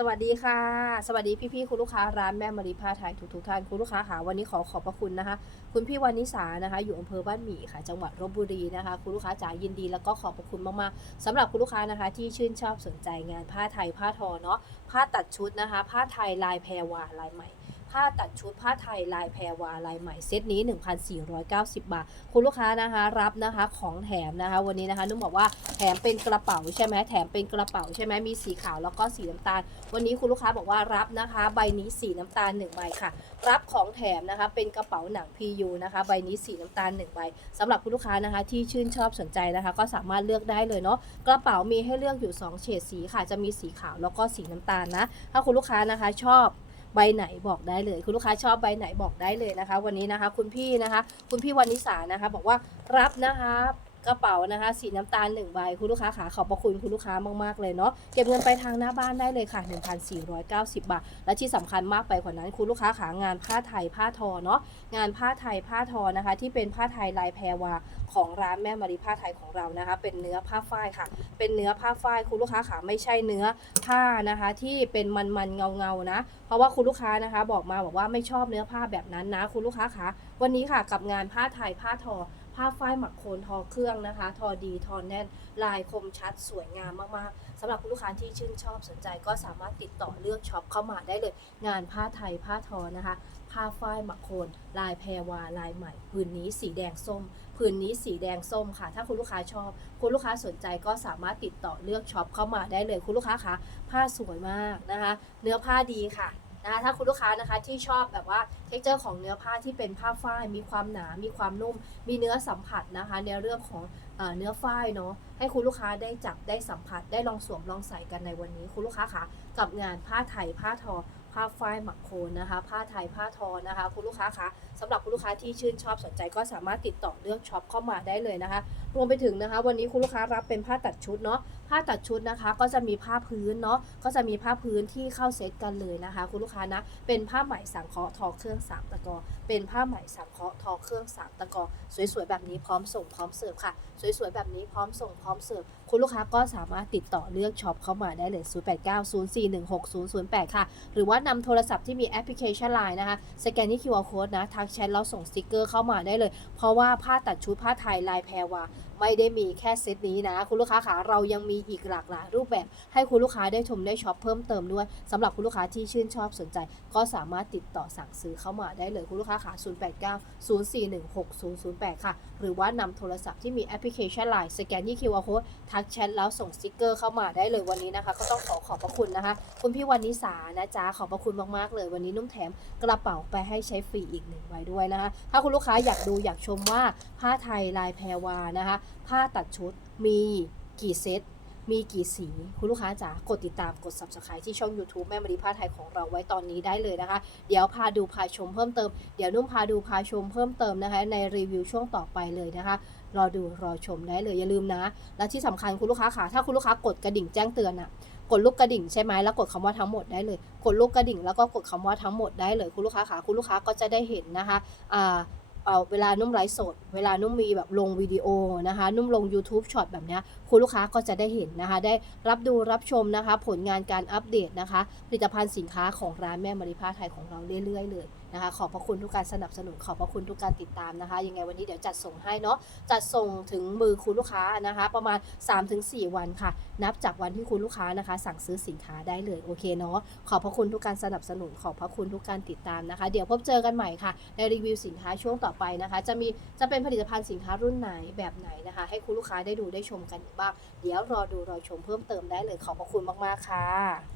สวัสดีค่ะ สวัสดีพี่ๆคุณลูกค้าร้านแม่มารีผ้าไทยทุกๆท่านคุณลูกค้าค่ะวันนี้ขอขอบพระคุณนะคะ คุณพี่วันนิสานะคะ อยู่อำเภอบ้านหมี่ค่ะ จังหวัดลบบุรีนะคะ คุณลูกค้าจ๋ายินดีแล้วก็ขอบพระคุณมากๆสำหรับคุณลูกค้านะคะ ที่ชื่นชอบสนใจงานผ้าไทยผ้าทอเนาะผ้าตัดชุดนะคะ ผ้าไทยลายแพรวาลายใหม่ ผ้าตัดชุดผ้าไทยลายแพรวาลายใหม่เซตนี้ 1,490 บาท คุณลูกค้านะคะรับนะคะของแถมนะคะ วันนี้นะคะนุ่มบอกว่าแถมเป็นกระเป๋าใช่ไหมแถมเป็นกระเป๋าใช่ไหมมีสีขาวแล้วก็สีน้ำตาล วันนี้คุณลูกค้าบอกว่ารับนะคะ ใบนี้สีน้ำตาล1ใบค่ะ รับของแถมนะคะเป็นกระเป๋าหนัง PU นะคะใบนี้สีน้ำตาล1ใบสำหรับคุณลูกค้านะคะที่ชื่นชอบสนใจนะคะ ก็สามารถเลือกได้เลยเนาะกระเป๋ามีให้เลือกอยู่ 2 เฉดสีค่ะจะมีสีขาวแล้วก็สีน้ำตาลนะถ้าคุณลูกค้านะคะชอบ ใบไหนบอกได้เลย คุณลูกค้าชอบใบไหนบอกได้เลยนะคะ วันนี้นะคะ คุณพี่นะคะ คุณพี่วานิสานะคะ บอกว่ารับนะคะ กระเป๋านะคะ สีน้ำตาล1ใบคุณลูกค้าขาขอบพระคุณคุณลูกค้ามากๆเลยเนาะเก็บเงินไปทางหน้าบ้านได้เลยค่ะ 1,490 บาท และที่สำคัญมากไปกว่านั้นคุณลูกค้าขางานผ้าไทยผ้าทอเนาะงานผ้าไทยผ้าทอนะคะ ที่เป็นผ้าไทยลายแพรวาของร้านแม่มารีผ้าไทยของเรานะคะ เป็นเนื้อผ้าฝ้ายค่ะ เป็นเนื้อผ้าฝ้ายคุณลูกค้าขาไม่ใช่เนื้อผ้านะคะ ที่เป็นมันๆเงาๆนะ เพราะว่าคุณลูกค้านะคะ บอกมาบอกว่าไม่ชอบเนื้อผ้าแบบนั้นนะ คุณลูกค้าคะวันนี้ค่ะกับงานผ้าไทยผ้าทอ ผ้าฝ้ายหมักโคนทอเครื่องนะคะ ทอดีทอแน่น ลายคมชัดสวยงามมากๆสำหรับคุณลูกค้าที่ชื่นชอบสนใจก็สามารถติดต่อเลือกช็อปเข้ามาได้เลย งานผ้าไทยผ้าทอนะคะ ผ้าฝ้ายหมักโคน ลายแพรวาลายใหม่ผืนนี้สีแดงส้มผืนนี้สีแดงส้มค่ะ ถ้าคุณลูกค้าชอบ คุณลูกค้าสนใจก็สามารถติดต่อเลือกช็อปเข้ามาได้เลยคุณลูกค้าคะผ้าสวยมากนะคะ เนื้อผ้าดีค่ะ นะคะถ้าคุณลูกค้านะคะที่ชอบแบบว่าเท็กเจอร์ของเนื้อผ้าที่เป็นผ้าฝ้าย มีความหนา มีความนุ่ม มีเนื้อสัมผัสนะคะ ในเรื่องของเออเนื้อฝ้ายเนาะให้คุณลูกค้าได้จับได้สัมผัส ได้ลองสวมลองใส่กันในวันนี้ คุณลูกค้าคะกับงานผ้าไทยผ้าทอ ผ้าฝ้ายหมักโคนนะคะ ผ้าไทยผ้าทอนะคะ คุณลูกค้าคะสำหรับคุณลูกค้าที่ชื่นชอบสนใจก็สามารถติดต่อเลือกช็อปเข้ามาได้เลยนะคะ รวมไปถึงนะคะ วันนี้คุณลูกค้ารับเป็นผ้าตัดชุดเนาะผ้าตัดชุดนะคะ ก็จะมีผ้าพื้นเนาะก็จะมีผ้าพื้นที่เข้าเซตกันเลยนะคะ คุณลูกค้านะเป็นผ้าไหมสังเคราะห์ทอเครื่องสามตะกอเป็นผ้าไหมสังเคราะห์ทอเครื่องสามตะกอสวยๆแบบนี้พร้อมส่งพร้อมเสิร์ฟค่ะ สวยๆแบบนี้พร้อมส่งพร้อมเสิร์ฟคุณลูกค้าก็สามารถติดต่อเลือกช็อปเข้ามาได้เลย 0890416008 ค่ะ หรือว่านำโทรศัพท์ที่มีแอปพลิเคชัน Line นะคะ สแกนที่ QR code นะ ทักแชทแล้วส่งสติกเกอร์เข้ามาได้เลย เพราะว่าผ้าตัดชุดผ้าไทยลายแพรวาไม่ได้มีแค่เซตนี้นะ คุณลูกค้าขาเรายังมีอีกหลากหลายรูปแบบให้คุณลูกค้าได้ชมได้ช็อปเพิ่มเติมด้วยสำหรับคุณลูกค้าที่ชื่นชอบสนใจ ก็สามารถติดต่อสั่งซื้อเข้ามาได้เลยคุณลูกค้าขา 0890416008 ค่ะ หรือว่านำโทรศัพท์ที่มีแอปพลิเคชัน Line สแกนที่ QR code ทักแชทแล้วส่งสติกเกอร์เข้ามาได้เลยวันนี้นะคะ ก็ต้องขอขอบพระคุณนะคะ คุณพี่วันนิสานะจ๊ะขอบพระคุณมากๆเลยวันนี้นุ่มแถมกระเป๋าไปให้ใช้ฟรีอีกหนึ่งใบด้วยนะคะถ้าคุณลูกค้าอยากดูอยากชมว่าผ้าไทยลายแพรวานะคะผ้าตัดชุดมีกี่เซต มีกี่สี คุณลูกค้าจ๋ากดติดตามกด subscribe ที่ช่อง YouTube แม่มารีผ้าไทยของเราไว้ตอนนี้ได้เลยนะคะ เดี๋ยวพาดูพาชมเพิ่มเติม เดี๋ยวนุ่มพาดูพาชมเพิ่มเติมนะคะ ในรีวิวช่วงต่อไปเลยนะคะรอดูรอชมได้เลยอย่าลืมนะ และที่สำคัญคุณลูกค้าค่ะถ้าคุณลูกค้ากดกระดิ่งแจ้งเตือนอะกดลูกกระดิ่งใช่ไหมแล้วกดคำว่าทั้งหมดได้เลย กดลูกกระดิ่งแล้วก็กดคำว่าทั้งหมดได้เลยคุณลูกค้าค่ะคุณลูกค้าก็จะได้เห็นนะคะอ่า เวลานุ่มไลฟ์สด เวลานุ่มมีแบบลงวิดีโอนะคะ นุ่มลง YouTube ช็อตแบบนี้คุณลูกค้าก็จะได้เห็นนะคะ ได้รับดูรับชมนะคะ ผลงานการอัปเดตนะคะ ผลิตภัณฑ์สินค้าของร้านแม่มาริพาไทยของเราเรื่อยๆเลย นะคะขอบพระคุณทุกการสนับสนุนขอบพระคุณทุกการติดตามนะคะยังไงวันนี้เดี๋ยวจัดส่งให้เนาะจัดส่งถึงมือคุณลูกค้านะคะ ประมาณ 3-4 วันค่ะ นับจากวันที่คุณลูกค้านะคะ สั่งซื้อสินค้าได้เลยโอเคเนาะขอบพระคุณทุกการสนับสนุนขอบพระคุณทุกการติดตามนะคะ เดี๋ยวพบเจอกันใหม่ค่ะ ในรีวิวสินค้าช่วงต่อไปนะคะ จะมีจะเป็นผลิตภัณฑ์สินค้ารุ่นไหนแบบไหนนะคะ ให้คุณลูกค้าได้ดูได้ชมกันอีกบ้างเดี๋ยวรอดูรอชมเพิ่มเติมได้เลยขอบพระคุณมากๆค่ะ